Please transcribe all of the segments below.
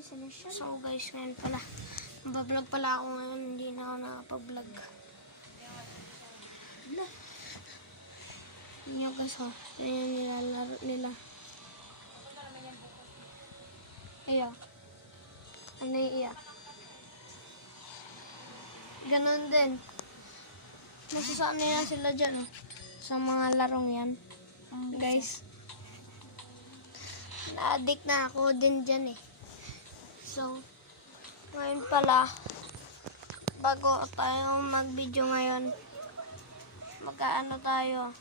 So guys, ngayon pala. Mabablog pala ako ngayon. Hindi na ako nakapag-vlog. Yan yung guys, oh. Yan yung nilalaro nila. Ayan. Ano yung iyak? Ganon din. Masasaan na sila dyan, oh. Sa mga larong yan. Guys. Na-addict na ako din dyan, eh. So, ngayon pala, bago tayo mag-video ngayon, mag-aano tayo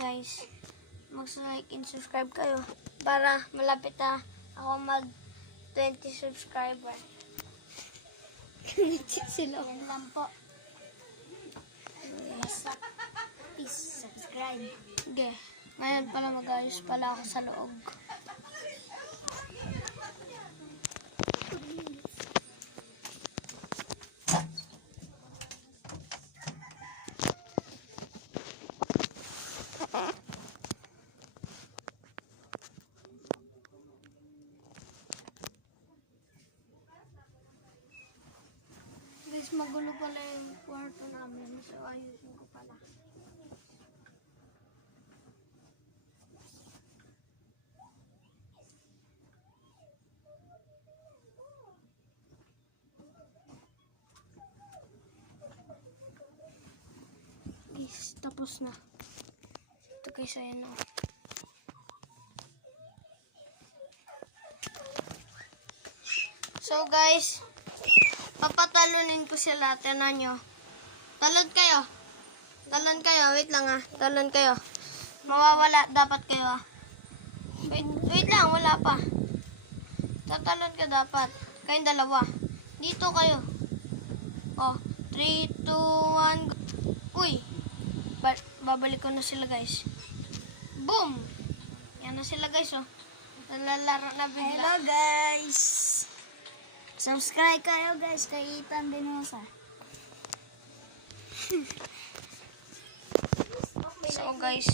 guys, mag-like and subscribe kayo para malapit na ako mag 20 subscriber. Sila. Yan lang po. Please subscribe. Okay. Ngayon pala mag-ayos pala ako sa loob. Guys, magulo pala yung kwarto namin. So, ayusin ko pala. Guys, tapos na. Ito guys, ayan o. So guys, papatalunin ko sila. Tinan nyo. Talon kayo. Talon kayo. Wait lang ah. Talon kayo. Mawawala dapat kayo ah. Wait lang. Wala pa. Tatalon ka dapat. Kayong dalawa. Dito kayo. Oh. 3, 2, 1. Uy. Babalik ko na sila guys. Boom. Yan na sila guys oh. Nalalaro na bigla. Hello guys. Subscribe kayo guys kay Ethan Benosa. So guys,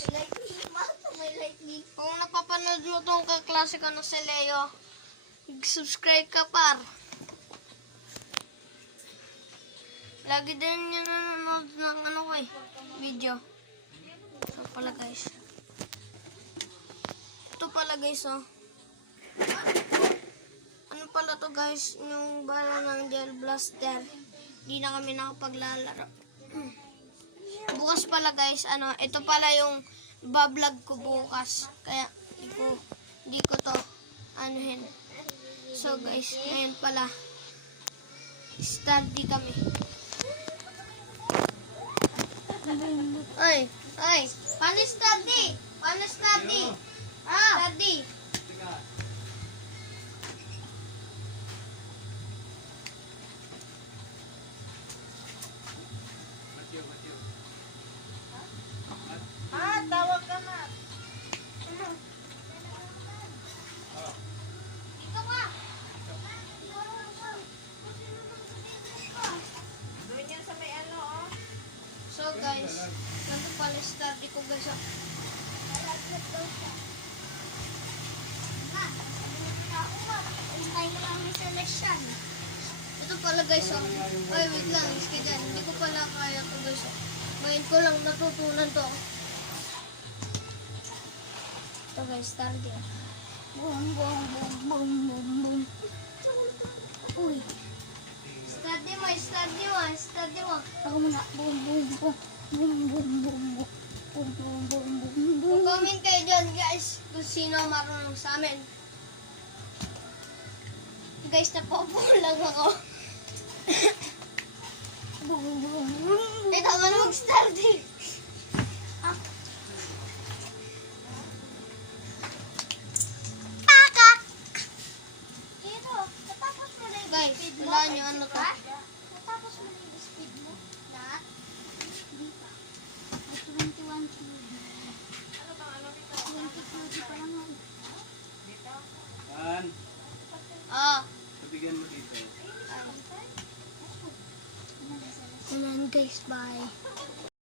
kung napapanood mo itong kaklase ko na si Leo, subscribe ka par. Lagi din yung nanonood ng ano ko eh, video. So pala guys. Ito pala guys oh. Ano pala to guys, yung bala ng gel blaster. Hindi na kami nakapaglalaro. Bukas pala guys, ano, ito pala yung bablog ko bukas. Kaya hindi ko to anuhin. So guys, ngayon pala study kami. Ay, paano study? Paano study? Study. Tawag ka na. Dito ka. Doon yan sa may ano oh. So guys, ganito pala study ko guys. Ito pala guys. Ay wait lang, iskidan. Hindi ko pala kaya to guys. Ngayon ko lang natutunan to. Ito guys, study. Boom, boom, boom, boom, boom, boom. Uy. Study mo, study mo, study mo. Ako muna. Boom, boom, boom. Boom, boom, boom, boom. Boom, boom, boom, boom, boom. Comment kayo dyan guys kung sino marunong sa amin. Guys, napopo lang ako. Boom, boom, boom. Eh, tama na mag-study. Guys, wala nyo ano to. Natapos mo na yung speed mo? Lahat? Hindi pa. 21 kg. Ano bang ano dito? 20 kg pa lang. Dito? Bigyan mo dito. Ayan guys, bye.